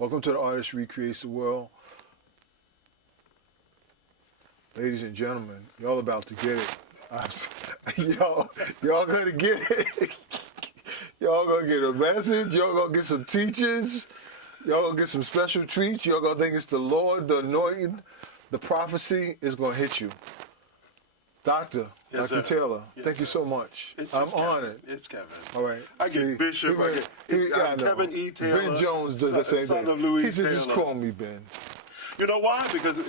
Welcome to the Artist Recreates the World. Ladies and gentlemen, y'all about to get it. Y'all gonna get it. Y'all gonna get a message. Y'all gonna get some teachers. Y'all gonna get some special treats. Y'all gonna think it's the Lord, the anointing, the prophecy is gonna hit you. Dr. Taylor, thank you so much. I'm honored. It's Kevin. All right. I get Bishop. I'm Kevin E. Taylor. Ben Jones does the same thing. He said, just call me Ben. You know why? Because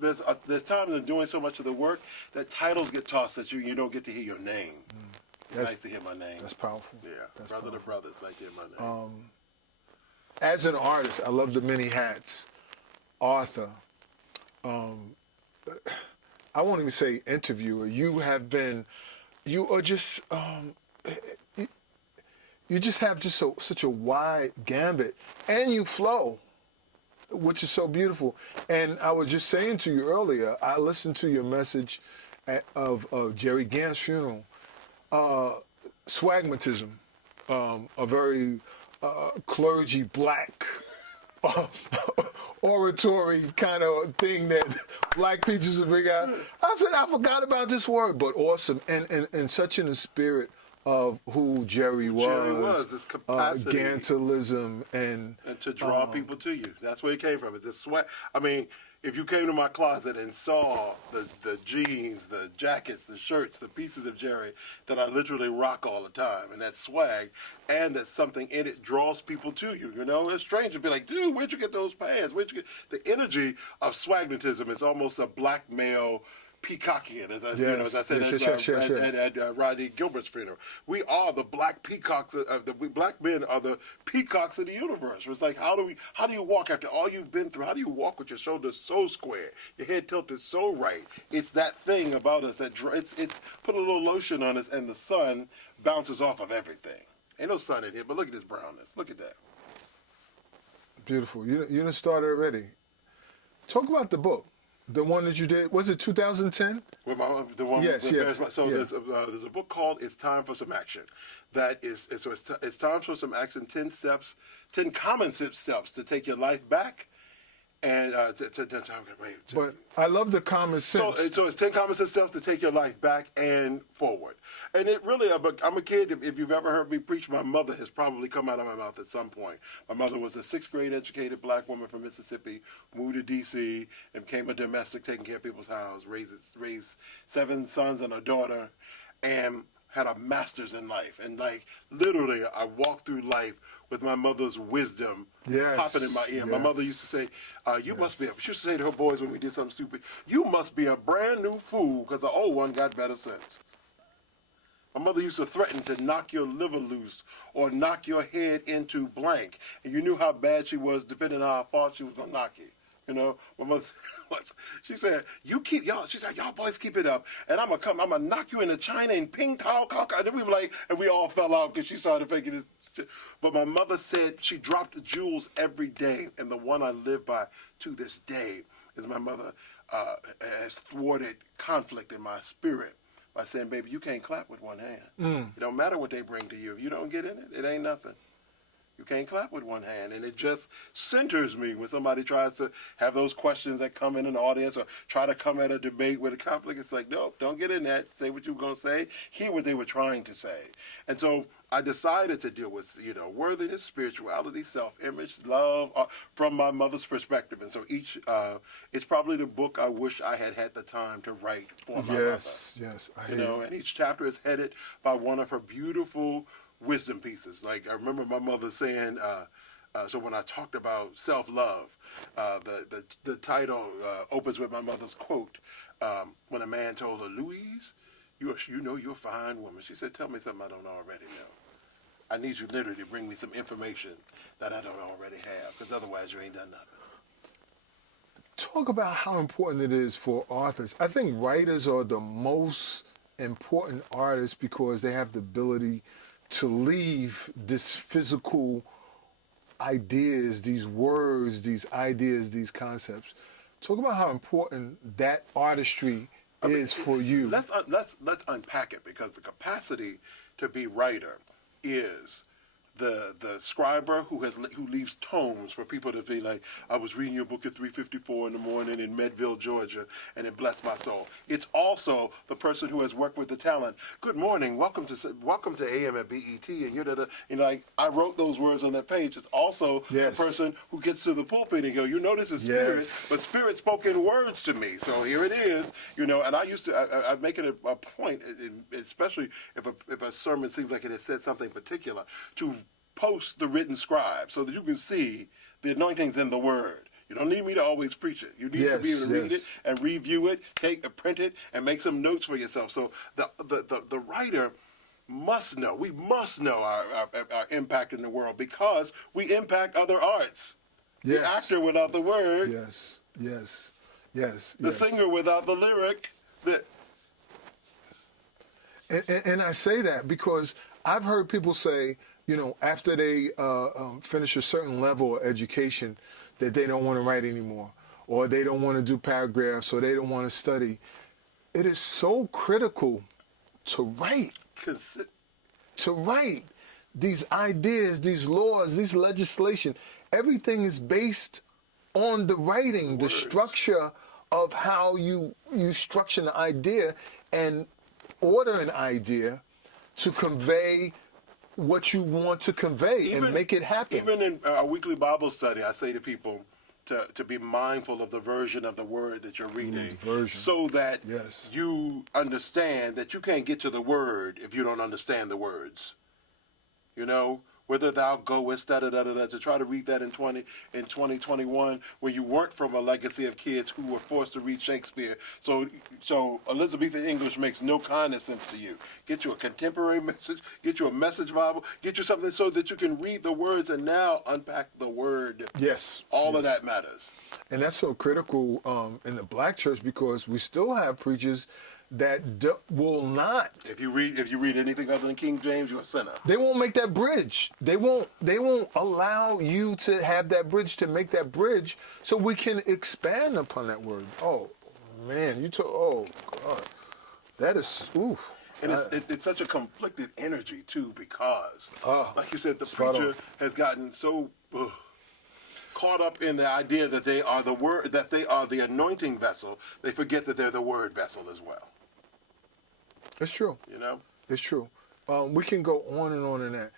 there's times in doing so much of the work that titles get tossed that you don't get to hear your name. It's nice to hear my name. That's powerful. Yeah, that's brother powerful. to brother, it's like hear my name. As an artist, I love the many hats. Author. I won't even say interviewer. You are just, you just have just such a wide gambit, and you flow, which is so beautiful. And I was just saying to you earlier, I listened to your message of Jerry Gant's funeral, Swagmatism, a very clergy black oratory kind of thing that black preachers would bring out. I said, I forgot about this word, but awesome. And such in the spirit of who Jerry was, this capacity. Gantillism and to draw people to you. That's where it came from. It's this swag. I mean, if you came to my closet and saw the jeans, the jackets, the shirts, the pieces of Jerry that I literally rock all the time, and that swag, and that something in it draws people to you. You know, it's strange to be like, dude, where'd you get those pants? Where'd you get the energy of Swagmatism? Is almost a black male peacockian, as I said at Rodney Gilbert's funeral. We are the black peacocks. We black men are the peacocks of the universe. It's like, how do you walk after all you've been through? How do you walk with your shoulders so square, your head tilted so right? It's that thing about us that it's put a little lotion on us, and the sun bounces off of everything. Ain't no sun in here, but look at this brownness. Look at that. Beautiful. You done started already. Talk about the book. The one that you did, was it 2010? The one. Yes. So there's a book called "It's Time for Some Action." It's time for some action. 10 common steps to take your life back. And but I love the common sense. So it's 10 common sense steps to take your life back and forward. And it really, I'm a kid. If you've ever heard me preach, my mother has probably come out of my mouth at some point. My mother was a 6th grade educated black woman from Mississippi, moved to D.C. and became a domestic, taking care of people's house, raised 7 sons and a daughter, and had a master's in life. And like literally, I walked through life with my mother's wisdom popping in my ear. My mother used to say, she used to say to her boys when we did something stupid, you must be a brand new fool because the old one got better sense. My mother used to threaten to knock your liver loose or knock your head into blank. And you knew how bad she was depending on how far she was going to knock you. You know, my mother, she said, y'all boys keep it up, and I'm going to knock you into China and ping tao cock. And we were like, and we all fell out because she started faking this. But my mother said she dropped jewels every day, and the one I live by to this day is my mother has thwarted conflict in my spirit by saying, baby, you can't clap with one hand. It don't matter what they bring to you. If you don't get in it, it ain't nothing. You can't clap with one hand. And it just centers me when somebody tries to have those questions that come in an audience or try to come at a debate with a conflict. It's like, nope, don't get in that. Say what you were going to say. Hear what they were trying to say. And so I decided to deal with, worthiness, spirituality, self-image, love from my mother's perspective. And so it's probably the book I wish I had the time to write for my mother. Yes. And each chapter is headed by one of her beautiful wisdom pieces. Like I remember my mother saying, so when I talked about self-love, the title opens with my mother's quote, when a man told her, Louise, you're a fine woman. She said, tell me something I don't already know. I need you literally to bring me some information that I don't already have, because otherwise you ain't done nothing. Talk about how important it is for authors. I think writers are the most important artists because they have the ability to leave this physical ideas, these words, these ideas, these concepts. Talk about how important that artistry is for you. Let's unpack it, because the capacity to be writer is the scriber who leaves tomes for people to be like, I was reading your book at 3:54 in the morning in Medville, Georgia, and it blessed my soul. It's also the person who has worked with the talent. Good morning, welcome to AM at BET, and like I wrote those words on that page. It's also the person who gets to the pulpit and go, this is Spirit, but Spirit spoke in words to me. So here it is, and I used to I make it a point, especially if a sermon seems like it has said something particular, to post the written scribe so that you can see the anointings in the word. You don't need me to always preach it. You need to be able to read it and review it, print it, and make some notes for yourself. So the writer must know. We must know our impact in the world because we impact other arts. The actor without the word. The singer without the lyric. And I say that because I've heard people say, after they finish a certain level of education, that they don't want to write anymore, or they don't want to do paragraphs, or they don't want to study. It is so critical to write. To write these ideas, these laws, these legislation. Everything is based on the writing, the structure of how you structure an idea and order an idea to convey what you want to convey and make it happen. Even in our weekly Bible study, I say to people to be mindful of the version of the word that you're reading, so that you understand that you can't get to the word if you don't understand the words. Whither thou goest, to try to read that in 2021, when you weren't from a legacy of kids who were forced to read Shakespeare. So Elizabethan English makes no kind of sense to you. Get you a contemporary message, get you a message Bible, get you something so that you can read the words and now unpack the word. All of that matters. And that's so critical in the black church because we still have preachers that will not. If you read anything other than King James, you're a sinner. They won't make that bridge. They won't allow you to have that bridge, to make that bridge, so we can expand upon that word. Oh man, oh God, that is oof. And it's such a conflicted energy too, because like you said, the preacher has gotten so caught up in the idea that they are the word, that they are the anointing vessel. They forget that they're the word vessel as well. It's true. It's true. We can go on and on that.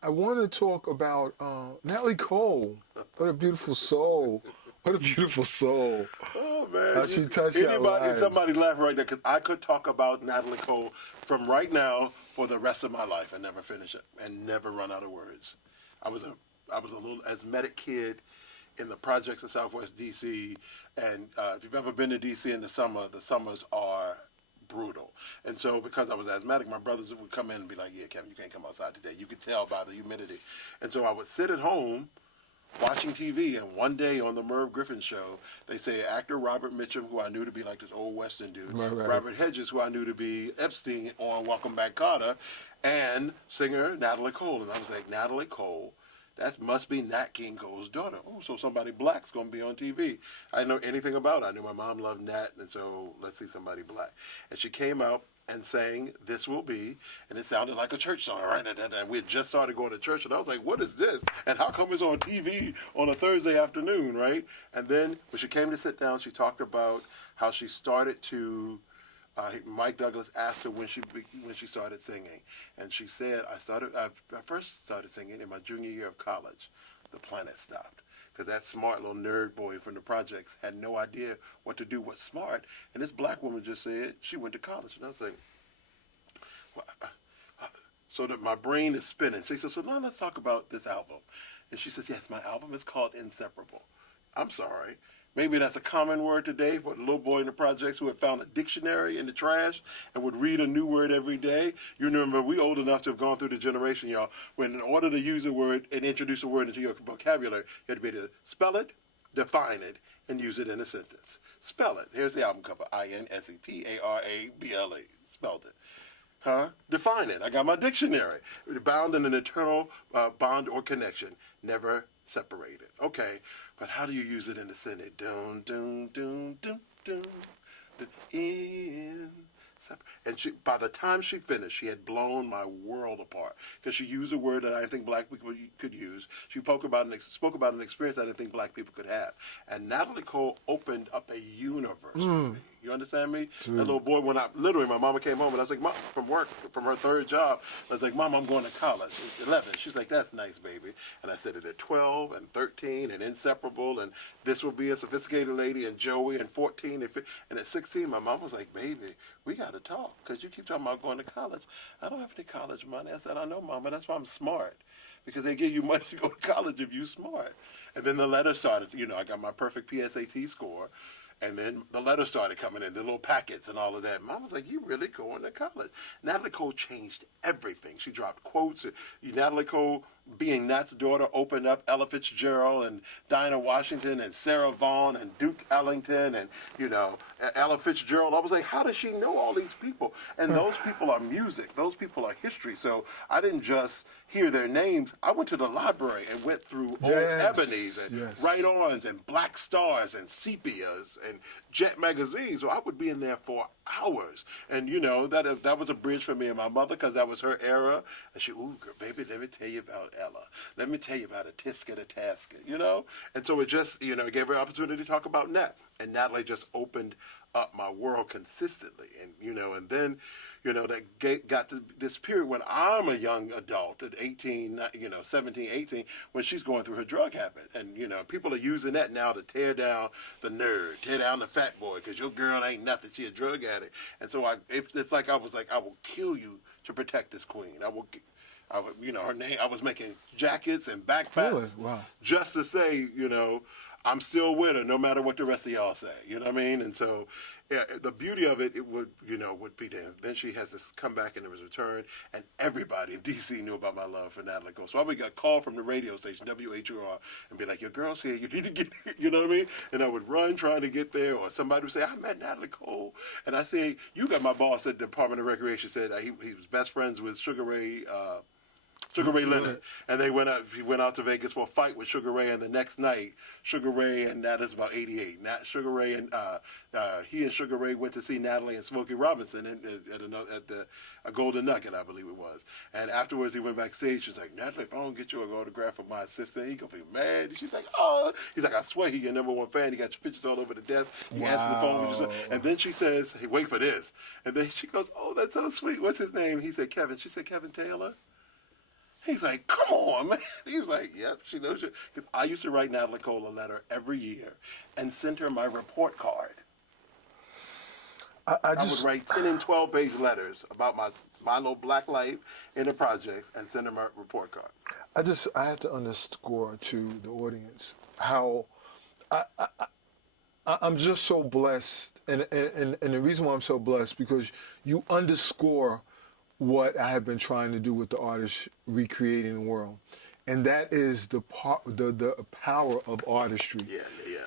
I want to talk about Natalie Cole. What a beautiful soul. What a beautiful soul. Oh, man. How she touched our lives. Somebody laugh right there, because I could talk about Natalie Cole from right now for the rest of my life and never finish it and never run out of words. I was a little asthmatic kid in the projects of Southwest D.C., and if you've ever been to D.C. in the summers are brutal. And so because I was asthmatic, my brothers would come in and be like, yeah, Kevin, you can't come outside today. You could tell by the humidity. And so I would sit at home watching TV, and one day on the Merv Griffin show, they say actor Robert Mitchum, who I knew to be like this old Western dude, Robert Hedges, who I knew to be Epstein on Welcome Back, Kotter, and singer Natalie Cole. And I was like, Natalie Cole? That must be Nat King Cole's daughter. Oh, so somebody black's going to be on TV. I didn't know anything about it. I knew my mom loved Nat, and so let's see somebody black. And she came out and sang This Will Be, and it sounded like a church song, right? And we had just started going to church, and I was like, what is this? And how come it's on TV on a Thursday afternoon, right? And then when she came to sit down, she talked about how she started to Mike Douglas asked her when she started singing, and she said, I first started singing in my junior year of college. The planet stopped, because that smart little nerd boy from the projects had no idea what to do with smart, and this black woman just said she went to college. And I was like, so that my brain is spinning. She said, so now let's talk about this album. And she says, yes, my album is called Inseparable. I'm sorry. Maybe that's a common word today for the little boy in the projects who had found a dictionary in the trash and would read a new word every day. You remember, we old enough to have gone through the generation, y'all, when in order to use a word and introduce a word into your vocabulary, you had to be able to spell it, define it, and use it in a sentence. Spell it. Here's the album cover, Inseparable. Spelled it. Define it. I got my dictionary. Bound in an eternal bond or connection, never separated. Okay, but how do you use it in the sentence? And by the time she finished, she had blown my world apart because she used a word that I didn't think black people could use. She spoke about an experience I didn't think black people could have. And Natalie Cole opened up a universe for me. You understand me? Dude. That little boy went out. Literally, my mama came home and I was like, Mom, from work, from her third job. I was like, Mom, I'm going to college. 11. She's like, that's nice, baby. And I said it at 12 and 13 and inseparable. And this will be a sophisticated lady. And Joey and 14 and 15. And at 16, my mom was like, baby, we got to talk because you keep talking about going to college. I don't have any college money. I said, I know, Mama. That's why I'm smart. Because they give you money to go to college if you're smart. And then the letter started. You know, I got my perfect PSAT score. And then the letters started coming in, the little packets and all of that. Mom was like, you really going to college. Natalie Cole changed everything. She dropped quotes. Natalie Cole, being Nat's daughter, opened up Ella Fitzgerald and Dinah Washington and Sarah Vaughan and Duke Ellington and, you know, Ella Fitzgerald. I was like, how does she know all these people? And those people are music. Those people are history. So I didn't just hear their names. I went to the library and went through old ebonies and right-ons and black stars and sepias and Jet magazines. So I would be in there for hours. And, you know, that was a bridge for me and my mother because that was her era. And she, ooh, girl, baby, let me tell you about Ella. Let me tell you about a Tisket, a Tasket, you know? And so it just, you know, gave her an opportunity to talk about Nat. And Natalie just opened up my world consistently. And, you know, and then, you know, that got to this period when I'm a young adult at 18, you know, 17, 18, when she's going through her drug habit. And, you know, people are using that now to tear down the nerd, tear down the fat boy, because your girl ain't nothing. She a drug addict. And so it's like I was like, I will kill you to protect this queen. I would, you know, her name, I was making jackets and backpacks Really? Wow. just to say, you know, I'm still with her no matter what the rest of y'all say. You know what I mean? And so yeah, the beauty of it would be then she has to come back and it was returned, and everybody in D.C. knew about my love for Natalie Cole. So I would get a call from the radio station, WHUR, and be like, your girl's here, you need to get here, you know what I mean? And I would run trying to get there, or somebody would say, I met Natalie Cole. And I say, you got my boss at the Department of Recreation said he was best friends with Sugar Ray Leonard, and he went out to Vegas for a fight with Sugar Ray, and the next night, Sugar Ray and that is about 88. Sugar Ray and he and Sugar Ray went to see Natalie and Smokey Robinson at the Golden Nugget, I believe it was. And afterwards, he went backstage. She's like, Natalie, if I don't get you an autograph from my assistant, he gonna be mad. And she's like, oh, he's like, I swear he your number one fan. He got your pictures all over the desk. He answered the phone with you. And then she says, hey, wait for this. And then she goes, oh, that's so sweet. What's his name? He said, Kevin. She said, Kevin Taylor. He's like, come on, man. He was like, yep, she knows you. Because I used to write Natalie Cole a letter every year and send her my report card. I would write 10 and 12-page letters about my little black life in the projects and send her my report card. I have to underscore to the audience how I'm just so blessed. And the reason why I'm so blessed, because you underscore what I have been trying to do with the artist recreating the world. And that is the power of artistry. Yeah.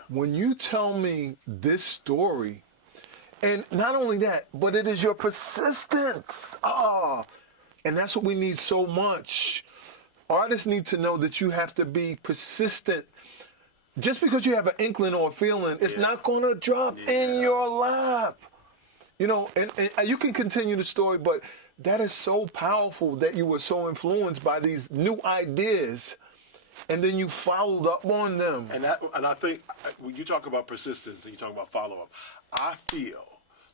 When you tell me this story, and not only that, but it is your persistence. And that's what we need so much. Artists need to know that you have to be persistent. Just because you have an inkling or a feeling, it's not going to drop in your lap. You know, and you can continue the story, but that is so powerful that you were so influenced by these new ideas, and then you followed up on them. And I think when you talk about persistence and you talk about follow-up, I feel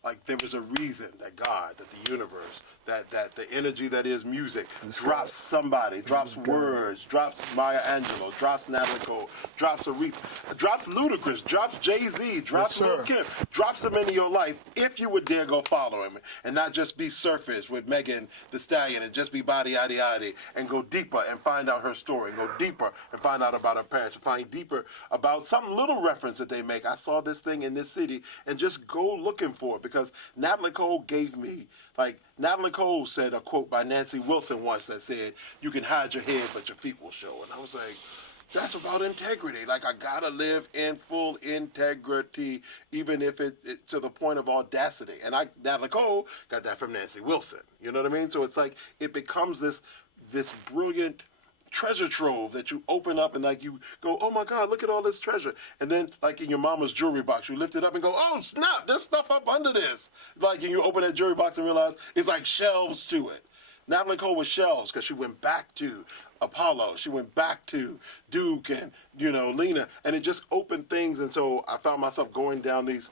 like there was a reason that God, that the universe, that the energy that is music drops somebody, drops words, drops Maya Angelou, drops Natalie Cole, drops Aretha, drops Ludacris, drops Jay-Z, drops Lil Kim, drops them into your life if you would dare go follow him and not just be surface with Megan Thee Stallion and just be body, and go deeper and find out her story, and go deeper and find out about her parents, and find deeper about some little reference that they make. I saw this thing in this city, and just go looking for it, because Natalie Cole gave me, Natalie Cole said a quote by Nancy Wilson once that said, you can hide your head, but your feet will show. And I was like, that's about integrity. I gotta live in full integrity, even if it to the point of audacity. And Natalie Cole got that from Nancy Wilson. You know what I mean? So it's like, it becomes this brilliant treasure trove that you open up and like you go, oh my God, look at all this treasure. And then like in your mama's jewelry box, you lift it up and go, oh snap, there's stuff up under this. Like, and you open that jewelry box and realize it's like shelves to it. Natalie Cole was shelves because she went back to Apollo. She went back to Duke and, Lena. And it just opened things. And so I found myself going down these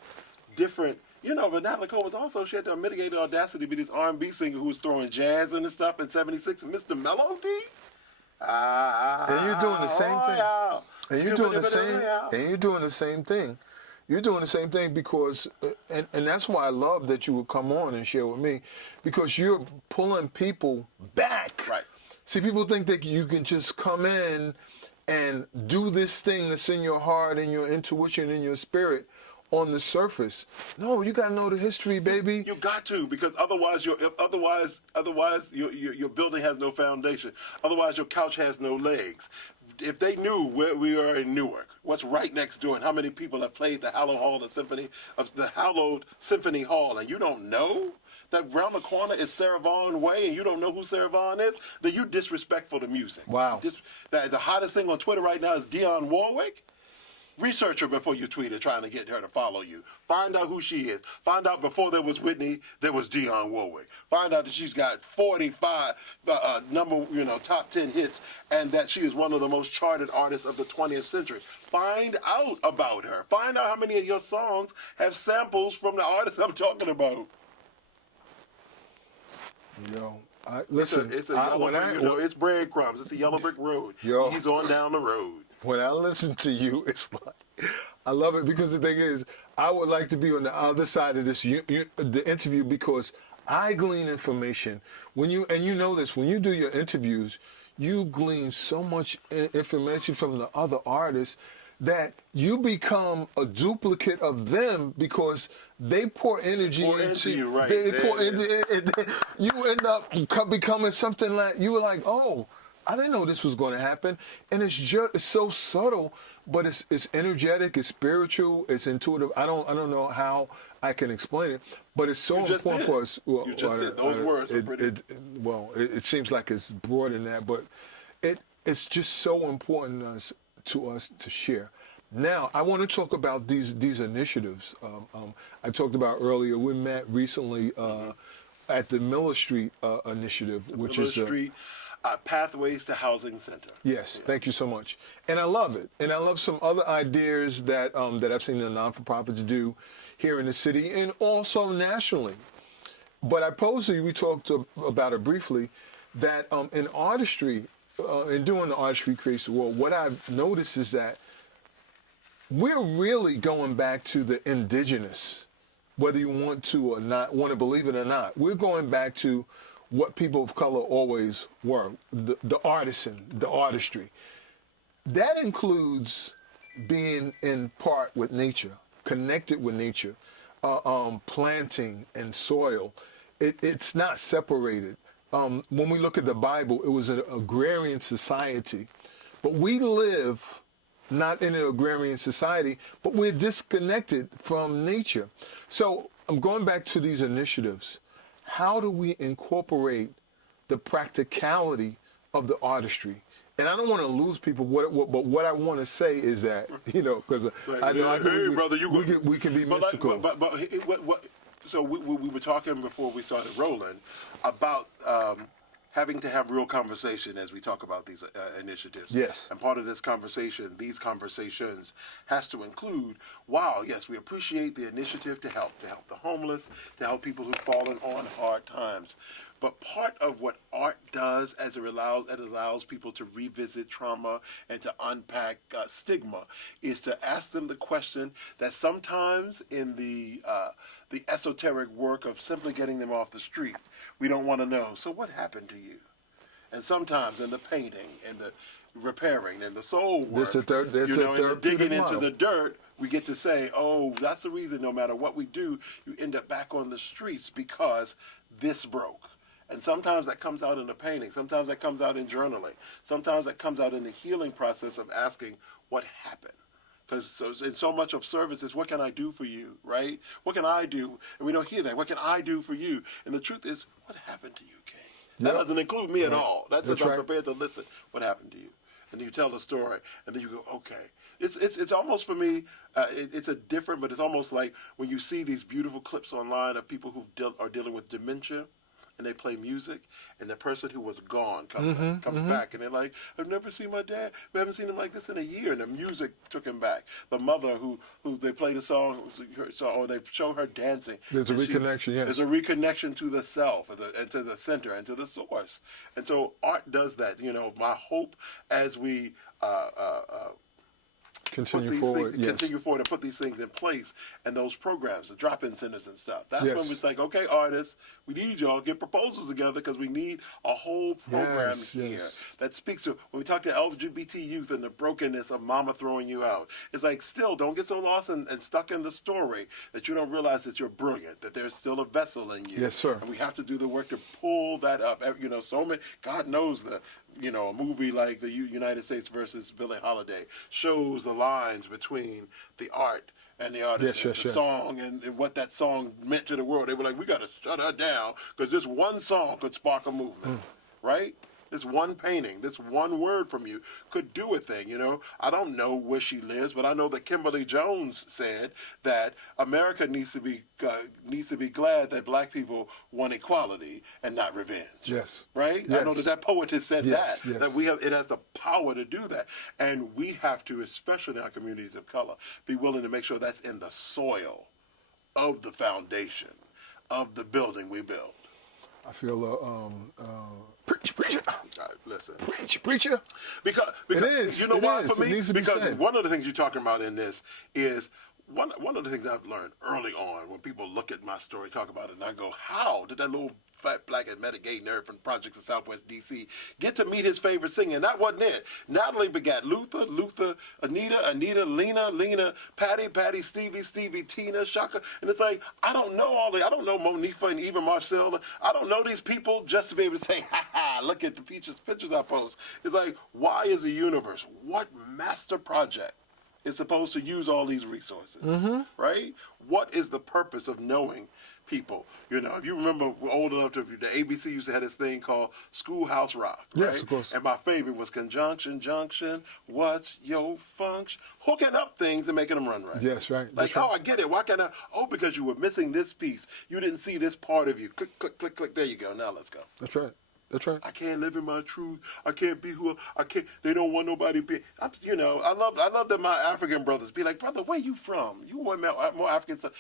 different, but Natalie Cole was also, she had the mitigated audacity to be this R&B singer who was throwing jazz and stuff in 76. And Mr. Melody? And you're doing the same thing. And you're doing the same. And you're doing the same thing. You're doing the same thing because, and that's why I love that you would come on and share with me, because you're pulling people back. Right. See, people think that you can just come in and do this thing that's in your heart and your intuition and your spirit on the surface. No, you gotta know the history, baby. You got to, because otherwise your building has no foundation. Otherwise your couch has no legs. If they knew where we are in Newark, what's right next door, and how many people have played the hallowed Symphony Hall, and you don't know that around the corner is Sarah Vaughan Way, and you don't know who Sarah Vaughan is, then you're disrespectful to music. Wow. The hottest thing on Twitter right now is Dionne Warwick. Research her before you tweet her, trying to get her to follow you. Find out who she is. Find out before there was Whitney, there was Dionne Warwick. Find out that she's got 45 top 10 hits, and that she is one of the most charted artists of the 20th century. Find out about her. Find out how many of your songs have samples from the artists I'm talking about. Yo, listen. It's breadcrumbs. It's a yellow brick road. Yo. He's on down the road. When I listen to you, it's like, I love it, because the thing is, I would like to be on the other side of this the interview, because I glean information. When you know this, when you do your interviews, you glean so much information from the other artists that you become a duplicate of them, because they pour energy into you. Right. You end up becoming something like, you were like, oh, I didn't know this was going to happen. And it's so subtle, but it's energetic, it's spiritual, it's intuitive. I don't know how I can explain it, but it's so important for us. Well, you just did. Those words are pretty. It seems like it's broader than that, but it's just so important to us to share. Now, I want to talk about these initiatives. I talked about earlier, we met recently at the Miller Street initiative, which is Pathways to Housing Center. Yes, thank you so much. And I love it. And I love some other ideas that I've seen the non-for-profits do here in the city and also nationally. But I posed to you, we talked about it briefly, that in artistry, in doing the Artistry Creates the World, what I've noticed is that we're really going back to the indigenous, whether you want to or not, want to believe it or not. We're going back to what people of color always were, the artisan, the artistry. That includes being in part with nature, connected with nature, planting and soil. It's not separated. When we look at the Bible, it was an agrarian society, but we live not in an agrarian society, but we're disconnected from nature. So I'm going back to these initiatives. How do we incorporate the practicality of the artistry? And I don't want to lose people, but what I want to say is that, because I know we can be mystical. So we were talking before we started rolling about having to have real conversation as we talk about these initiatives. Yes. And part of this conversation, these conversations, has to include, wow, yes, we appreciate the initiative to help the homeless, to help people who've fallen on hard times. But part of what art does, as it allows people to revisit trauma and to unpack stigma, is to ask them the question that sometimes in the esoteric work of simply getting them off the street, we don't want to know, so what happened to you? And sometimes in the painting and the repairing and the soul work, and digging into the dirt, we get to say, oh, that's the reason no matter what we do, you end up back on the streets because this broke. And sometimes that comes out in the painting. Sometimes that comes out in journaling. Sometimes that comes out in the healing process of asking what happened. Because in so much of service is, what can I do for you, right? What can I do? And we don't hear that. What can I do for you? And the truth is, what happened to you, King? That Yep. doesn't include me at all. That's That's if I'm right. prepared to listen. What happened to you? And then you tell the story, and then you go, okay. It's almost for me. It's a different, but it's almost like when you see these beautiful clips online of people who are dealing with dementia, and they play music, and the person who was gone comes back, and they're like, I've never seen my dad. We haven't seen him like this in a year, and the music took him back. The mother who they played a song, or they show her dancing. There's a and reconnection, yes. There's a reconnection to the self, and to the center, and to the source. And so art does that. You know, my hope as we Continue forward. Yes. continue forward and put these things in place, and those programs, the drop-in centers and stuff. That's Yes. when it's like, okay, artists, we need y'all get proposals together because we need a whole program Yes, here yes. that speaks to when we talk to LGBT youth and the brokenness of mama throwing you out. It's like, still don't get so lost and stuck in the story that you don't realize that you're brilliant, that there's still a vessel in you. Yes, sir. And we have to do the work to pull that up. You know, so many. God knows a movie like the United States versus Billie Holiday shows the lines between the art and the artist, Yes, and yes, the yes. song, and what that song meant to the world. They were like, we got to shut her down because this one song could spark a movement, right? This one painting, this one word from you could do a thing, you know. I don't know where she lives, but I know that Kimberly Jones said that America needs to be glad that black people want equality and not revenge. Yes. Right? Yes. I know that poetess said Yes, that, yes. that it has the power to do that. And we have to, especially in our communities of color, be willing to make sure that's in the soil of the foundation of the building we build. I feel preacher, Listen. preacher. Because It is. you know It why is. for It me? needs to be Because said. one of the things you're talking about in this is one of the things I've learned early on when people look at my story, talk about it, and I go, how did that little fat black and Medicaid nerd from projects in Southwest D.C. get to meet his favorite singer? And that wasn't it. Natalie begat Luther, Anita, Lena, Patty, Stevie, Tina, Shaka. And it's like, I don't know I don't know Monifa and Eva Marcel. I don't know these people just to be able to say, look at the pictures I post. It's like, why is the universe, what master project is supposed to use all these resources, right? What is the purpose of knowing people? You know, if you remember, we're old enough to, the ABC used to have this thing called Schoolhouse Rock, right? Yes, of course. And my favorite was Conjunction, Junction, what's your function? Hooking up things and making them run right. Yes, right. Like, That's right. oh, I get it. Why can't I? Oh, because you were missing this piece. You didn't see this part of you. Click, click, click, click. There you go. Now let's go. That's right. That's right. I can't live in my truth. I can't be who I can't. They don't want nobody to be. I love that my African brothers be like, brother, where you from? You wear more African stuff.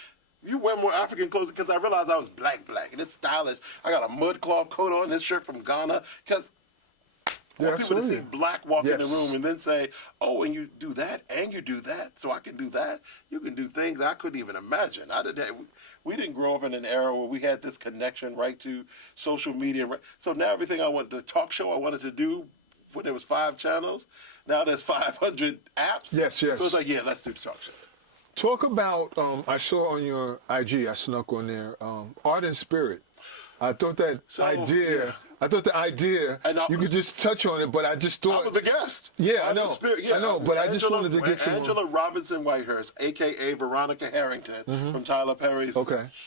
You wear more African clothes because I realized I was black, and it's stylish. I got a mud cloth coat on, this shirt from Ghana, because I want people to see black walk in the Yes. room and then say, oh, and you do that, and you do that, so I can do that. You can do things I couldn't even imagine. We didn't grow up in an era where we had this connection right to social media. So now everything I wanted, the talk show I wanted to do, when there was 5 channels, now there's 500 apps. Yes, yes. So it's like, yeah, let's do the talk show. Talk about, I saw on your IG, I snuck on there, art and spirit. I thought that idea, And you could just touch on it, but I just thought. I was a guest. Yeah, I Art and know. Spirit, I know, but I just wanted to get some. Angela Robinson Whitehurst, a.k.a. Veronica Harrington, from Tyler Perry's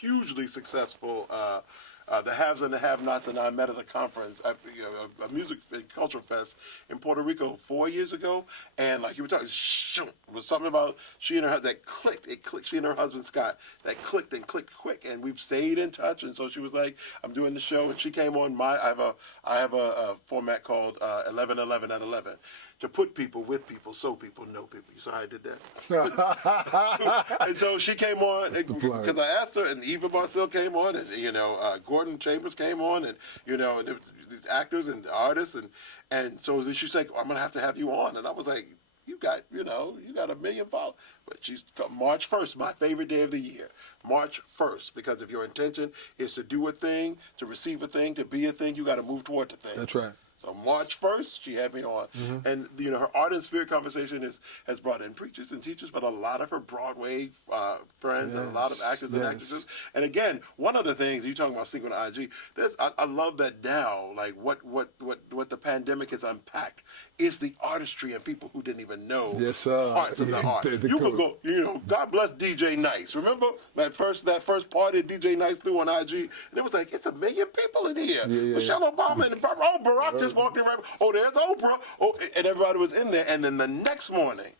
hugely successful The Haves and the Have-Nots, and I met at a conference, a music and cultural fest in Puerto Rico 4 years ago, and like you were talking, it was something about she and her that clicked. It clicked. She and her husband Scott, that clicked and clicked quick, and we've stayed in touch. And so she was like, "I'm doing the show," and she came on I have a format called 11:11 at 11. To put people with people so people know people. You saw how I did that? And so she came on because I asked her, and Eva Marcel came on, and Gordon Chambers came on, and and there was these actors and artists, and so she's like, I'm gonna have to have you on, and I was like, you got a million followers. But she's March 1st, my favorite day of the year. March 1st, because if your intention is to do a thing, to receive a thing, to be a thing, you got to move toward the thing. That's right. So March 1st, she had me on. And, her art and spirit conversation has brought in preachers and teachers, but a lot of her Broadway friends and a lot of actors and actresses. And again, one of the things, you talking about Secret IG, I love that now, like what the pandemic has unpacked is the artistry and people who didn't even know parts of the art. You could go, God bless DJ Nice. Remember that first party DJ Nice threw on IG? And it was like, it's 1 million people in here. Michelle Obama and Barack just walked in. Oh, there's Oprah. Oh, and everybody was in there. And then the next morning,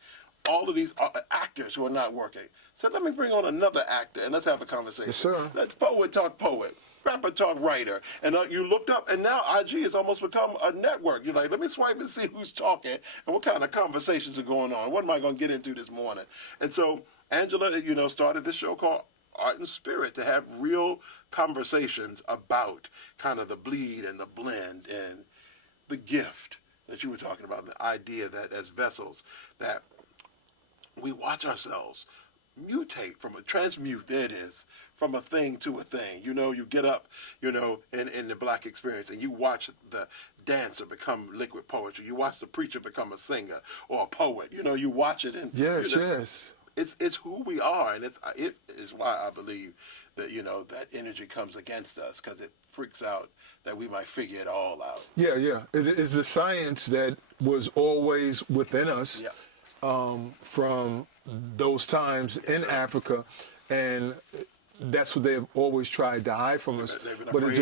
all of these actors who are not working said, let me bring on another actor and let's have a conversation. Yes, sir. Let's poet talk poet. Rapper talk writer. And you looked up, and now IG has almost become a network. You're like, let me swipe and see who's talking and what kind of conversations are going on. What am I going to get into this morning? And so Angela, started this show called Art and Spirit to have real conversations about kind of the bleed and the blend and the gift that you were talking about, the idea that as vessels that we watch ourselves mutate transmute, there it is, from a thing to a thing. You get up, in the Black experience and you watch the dancer become liquid poetry. You watch the preacher become a singer or a poet. You watch it and yes. It's who we are, and it is why I believe that that energy comes against us because it freaks out that we might figure it all out. Yeah. It is the science that was always within us from those times in Africa, and that's what they've always tried to hide from us. But it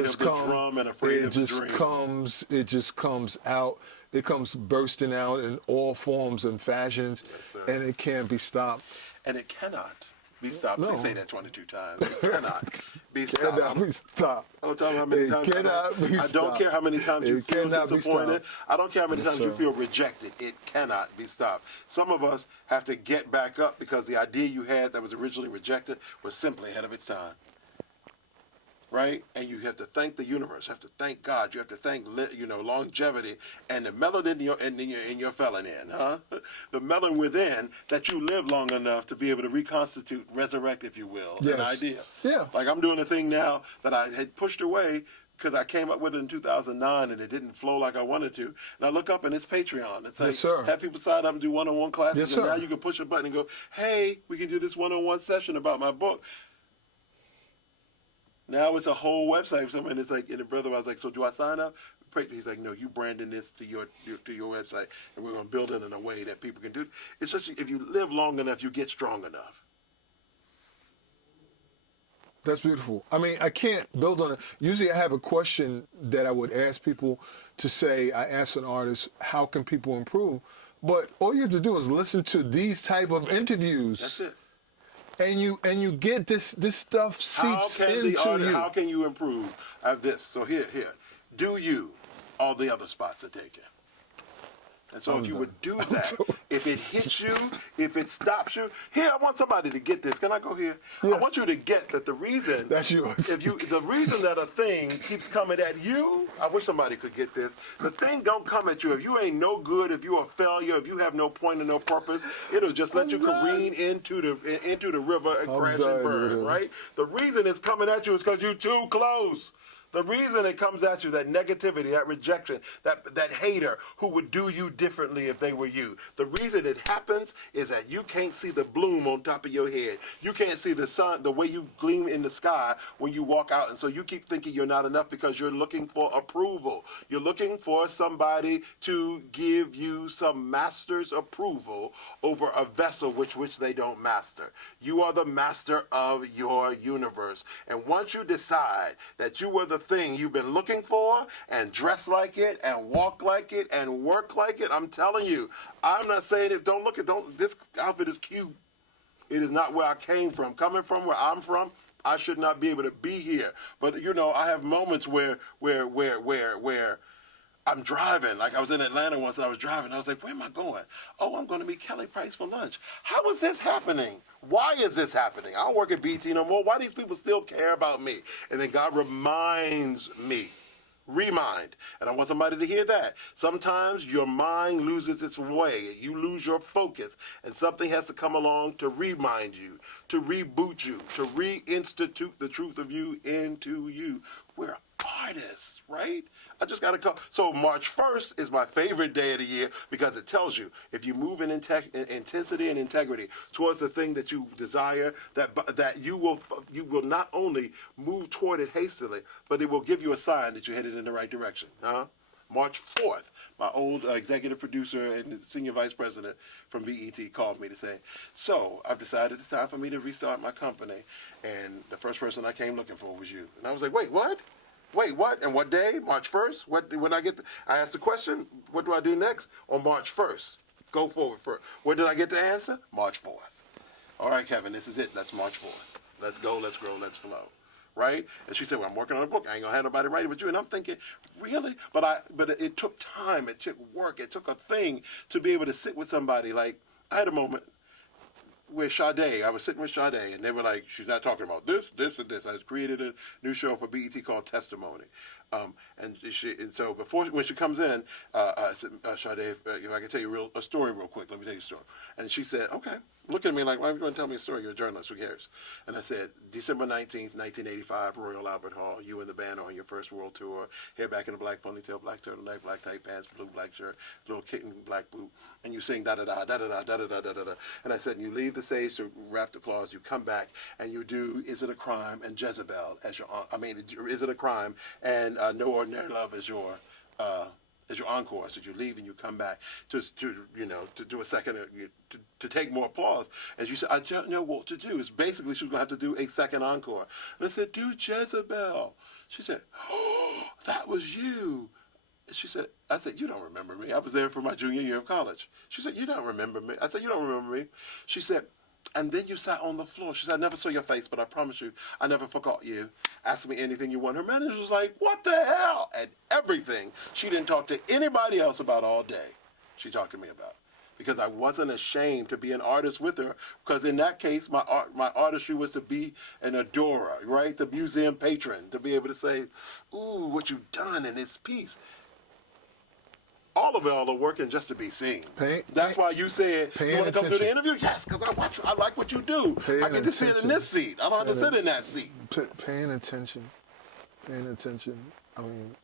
just comes out. It comes bursting out in all forms and fashions, and it can't be stopped. And it cannot be stopped. No. They say that 22 times. It cannot be stopped. Cannot be stopped. I don't tell you how many times. I don't care how many times you feel disappointed. I don't care how many times you feel rejected. It cannot be stopped. Some of us have to get back up because the idea you had that was originally rejected was simply ahead of its time. Right? And you have to thank the universe. You have to thank God. You have to thank longevity and the melanin in your felanin, huh? The melanin within that you live long enough to be able to reconstitute, resurrect, if you will, an idea. Yeah. Like I'm doing a thing now that I had pushed away because I came up with it in 2009 and it didn't flow like I wanted to. And I look up and it's Patreon. It's like have people sign up and do one-on-one classes. And now you can push a button and go, hey, we can do this one-on-one session about my book. Now it's a whole website for something. And it's like, and the brother was like, so do I sign up? He's like, no, you branding this to your website, and we're going to build it in a way that people can do it. It's just if you live long enough, you get strong enough. That's beautiful. I mean, I can't build on it. Usually I have a question that I would ask people to say, I ask an artist, how can people improve? But all you have to do is listen to these type of interviews. That's it. And you get this stuff seeps into you. How can you improve? I have this. So here. Do you. All the other spots are taken. And so if you would do that, if it hits you, if it stops you, here, I want somebody to get this. Can I go here? Yeah. I want you to get that the reason that's yours. The reason that a thing keeps coming at you, I wish somebody could get this. The thing don't come at you. If you ain't no good, if you're a failure, if you have no point and no purpose, it'll just let you careen into the river and crash and burn, right? The reason it's coming at you is because you're too close. The reason it comes at you, that negativity, that rejection, that hater who would do you differently if they were you. The reason it happens is that you can't see the bloom on top of your head. You can't see the sun, the way you gleam in the sky when you walk out. And so you keep thinking you're not enough because you're looking for approval. You're looking for somebody to give you some master's approval over a vessel which they don't master. You are the master of your universe. And once you decide that you were the thing you've been looking for and dress like it and walk like it and work like it, I'm telling you, I'm not saying it, this outfit is cute. It is not where I came from. Coming from where I'm from, I should not be able to be here. But I have moments where I'm driving. Like I was in Atlanta once and I was driving. I was like, where am I going? Oh, I'm going to meet Kelly Price for lunch. How is this happening? Why is this happening? I don't work at BT no more. Why do these people still care about me? And then God reminds me. Remind. And I want somebody to hear that. Sometimes your mind loses its way. You lose your focus. And something has to come along to remind you, to reboot you, to reinstitute the truth of you into you. We're artists, right? I just got to call. So March 1st is my favorite day of the year because it tells you if you move in intensity and integrity towards the thing that you desire, that you will not only move toward it hastily, but it will give you a sign that you're headed in the right direction. March 4th, my old executive producer and senior vice president from BET called me to say, so I've decided it's time for me to restart my company, and the first person I came looking for was you. And I was like, wait, what? Wait, what? And what day? March 1st? I asked the question, what do I do next? On March 1st. Go forward first. When did I get the answer? March 4th. All right, Kevin, this is it. Let's March 4th. Let's go, let's grow, let's flow. Right? And she said, well, I'm working on a book. I ain't going to have nobody write it but you. And I'm thinking, really? But it took time. It took work. It took a thing to be able to sit with somebody. Like, I had a moment with Sade. I was sitting with Sade, and they were like, she's not talking about this, this, and this. I created a new show for BET called Testimony. And so when she comes in, I said, Sade, I can tell you a story real quick. Let me tell you a story. And she said, okay. Look at me like, why are you going to tell me a story? You're a journalist. Who cares? And I said, December 19th, 1985, Royal Albert Hall. You and the band are on your first world tour. Hair back in a black ponytail, black turtleneck, black tight pants, blue black shirt, little kitten, black boot. And you sing da-da-da, da-da-da, da-da-da, da-da-da. And I said, and you leave the stage to rapt applause. You come back and you do Is It a Crime and Jezebel as your, Is It a Crime and No Ordinary Love as your encore. So you leave and you come back to do a second, to take more applause. And she said, I don't know what to do. It's basically she was going to have to do a second encore. And I said, do Jezebel. She said, oh, that was you. She said, I said, you don't remember me. I was there for my junior year of college. She said, you don't remember me. I said, you don't remember me. She said, and then you sat on the floor. She said, I never saw your face, but I promise you, I never forgot you. Ask me anything you want. Her manager was like, what the hell? And everything she didn't talk to anybody else about all day, she talked to me about. Because I wasn't ashamed to be an artist with her. Because in that case, my artistry was to be an adorer, right? The museum patron, to be able to say, ooh, what you've done in this piece. All of y'all are working just to be seen. That's why you said, you want to come to the interview? Yes, because I like what you do. I get to sit in this seat. I don't have to sit in that seat. Paying attention. I mean,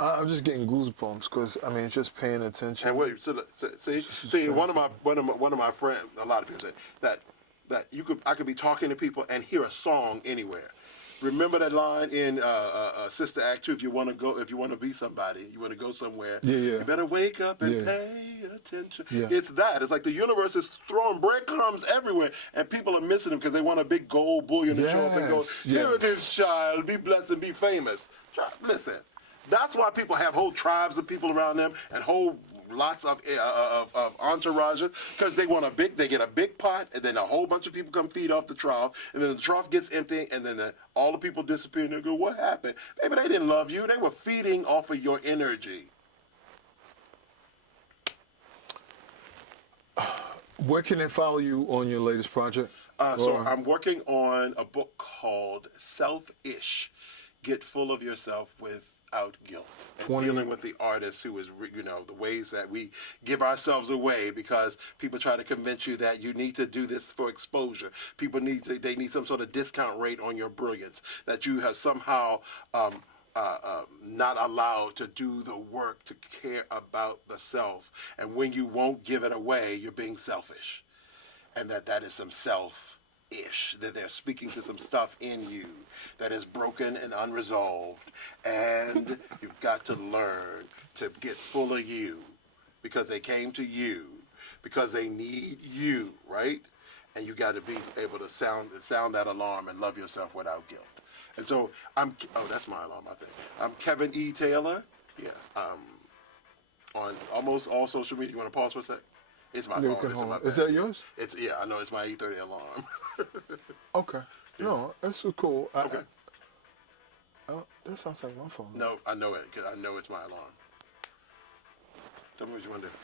I'm just getting goosebumps because it's just paying attention. And wait, see, one of my friends, a lot of people said that I could be talking to people and hear a song anywhere. Remember that line in Sister Act 2, if you want to be somebody, you want to go somewhere, you better wake up and pay attention. Yeah. It's that. It's like the universe is throwing breadcrumbs everywhere, and people are missing them because they want a big gold bullion to show up and go, here it is, child, be blessed and be famous. Listen, that's why people have whole tribes of people around them and whole lots of entourages, because they get a big pot, and then a whole bunch of people come feed off the trough, and then the trough gets empty, and then all the people disappear, and they go, what happened? Maybe they didn't love you. They were feeding off of your energy. Where can they follow you on your latest project? So I'm working on a book called Selfish. Get full of yourself without guilt. And dealing with the artist who is, the ways that we give ourselves away because people try to convince you that you need to do this for exposure. People need some sort of discount rate on your brilliance, that you have somehow not allowed to do the work to care about the self. And when you won't give it away, you're being selfish. And that is some self-ish, that they're speaking to some stuff in you that is broken and unresolved, and you've got to learn to get full of you because they came to you, because they need you, right? And you got to be able to sound that alarm and love yourself without guilt. And so that's my alarm, I think. I'm Kevin E. Taylor, on almost all social media. You want to pause for a sec? It's my phone. Is that yours? I know it's my 8:30 alarm. Okay. Yeah. No, that's so cool. Okay. That sounds like my phone. No, I know it, because I know it's my alarm. Tell me what you want to do.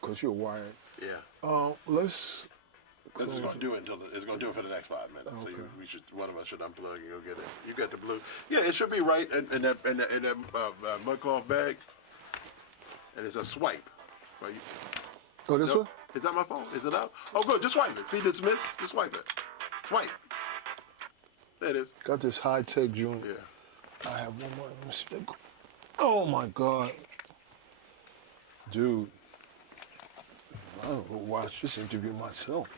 Because you're wired. Yeah. Let's... This is going to do it it's going to do it for the next 5 minutes. Okay. So one of us should unplug and go get it. You got the blue. Yeah, it should be right in that mudcloth bag. And it's a swipe. Right? This one? Is that my phone? Is it out? Oh, good. Just swipe it. See, dismiss? Just swipe it. Swipe. There it is. Got this high-tech joint. Yeah. I have one more mistake. Oh my God. Dude. I don't go watch this interview myself.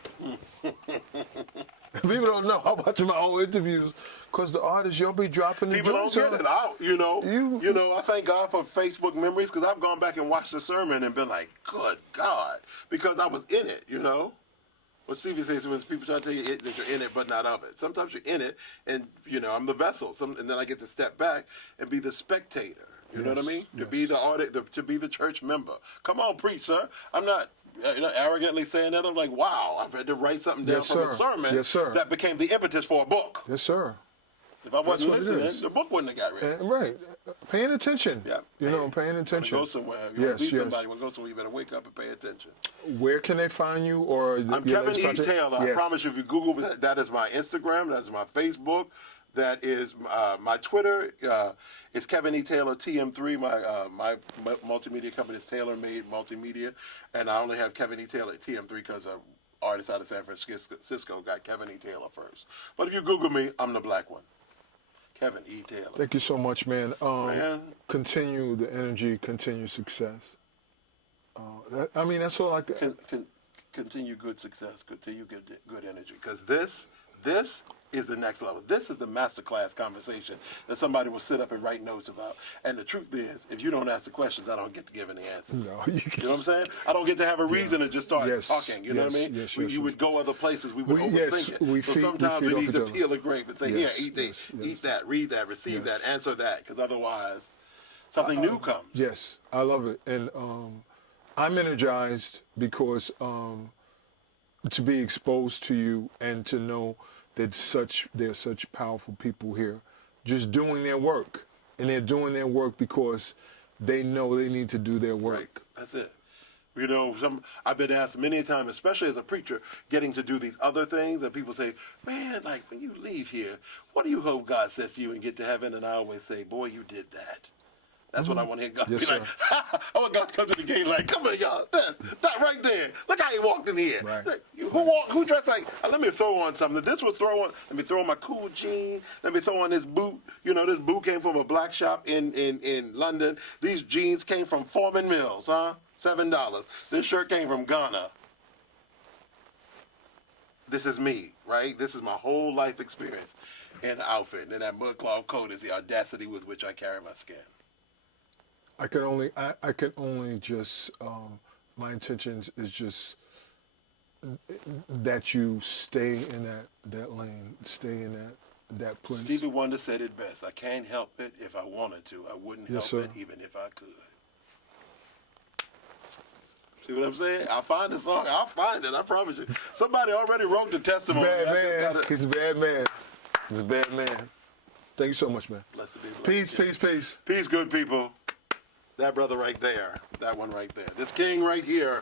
People don't know how much of my own interviews, because the artists, y'all be dropping the People don't joints get on. it out, you know. You- You know, I thank God for Facebook memories, because I've gone back and watched the sermon and been like, good God, because I was in it, you know. What Stevie says when people try to tell you that you're in it but not of it. Sometimes you're in it, and, you know, I'm the vessel, and then I get to step back and be the spectator. You know what I Yes, mean? To yes. be the audit, to be the church member. Come on, preach, sir. I'm not arrogantly saying that. I'm like, wow, I've had to write something down Yes, from a sir. sermon Yes, sir. that became the impetus for a book. Yes, sir. If I wasn't what it listening, is. the book wouldn't have got written. Right. Paying attention. Yeah, You know, paying When you attention. go somewhere, if you want to be somebody, when you go somewhere, you better wake up and pay attention. Where can they find you? Or I'm your Kevin latest E. project? Taylor. I Yes. promise you, if you Google that is my Instagram, that is my Facebook, that is my Twitter. It's Kevin E. Taylor TM3. My multimedia company is Taylor Made Multimedia, and I only have Kevin E. Taylor TM3 because an artist out of San Francisco got Kevin E. Taylor first. But if you Google me, I'm the black one. Kevin E. Taylor. Thank you so much, man. Man. Continue the energy, continue success. I mean, that's all I can. Continue good success, continue good energy, because this is the next level. This is the masterclass conversation that somebody will sit up and write notes about. And the truth is, if you don't ask the questions, I don't get to give any answers. No, You know what I'm saying? I don't get to have a reason to just start Yes, talking. You know what I yes, mean? yes, You yes. would go other places. We would We- overthink yes, it. we So feed- sometimes we we feed need off to each other. peel a grape and say, Yes, here, eat yes, yes. eat that, read that, receive Yes. that, answer that, because otherwise something new comes. Yes, I love it, and I'm energized because to be exposed to you and to know that there's such powerful people here, just doing their work, and they're doing their work because they know they need to do their work. Right. That's it. You know, I've been asked many times, especially as a preacher, getting to do these other things, and people say, man, like, when you leave here, what do you hope God says to you and get to heaven? And I always say, boy, you did that. That's what I want to hear God Yes, be sir. like. I want God to come to the gate like, come on, y'all. That right there. Look how he walked in here. Right. Who dressed like, let me throw on something. This was let me throw on my cool jean. Let me throw on this boot. You know, this boot came from a black shop in London. These jeans came from Foreman Mills, huh? $7. This shirt came from Ghana. This is me, right? This is my whole life experience in the outfit. And then that mud cloth coat is the audacity with which I carry my skin. I can only just, my intentions is just that you stay in that lane, stay in that place. Stevie Wonder said it best. I can't help it. If I wanted to, I wouldn't Yes, help sir. it even if I could. See what I'm saying? I'll find the song. I'll find it. I promise you. Somebody already wrote the testimony. Bad I just man. gotta- He's a bad man. He's a bad man. Thank you so much, man. Blessed be the Lord. Peace, peace, peace. Peace, good people. That brother right there. That one right there. This king right here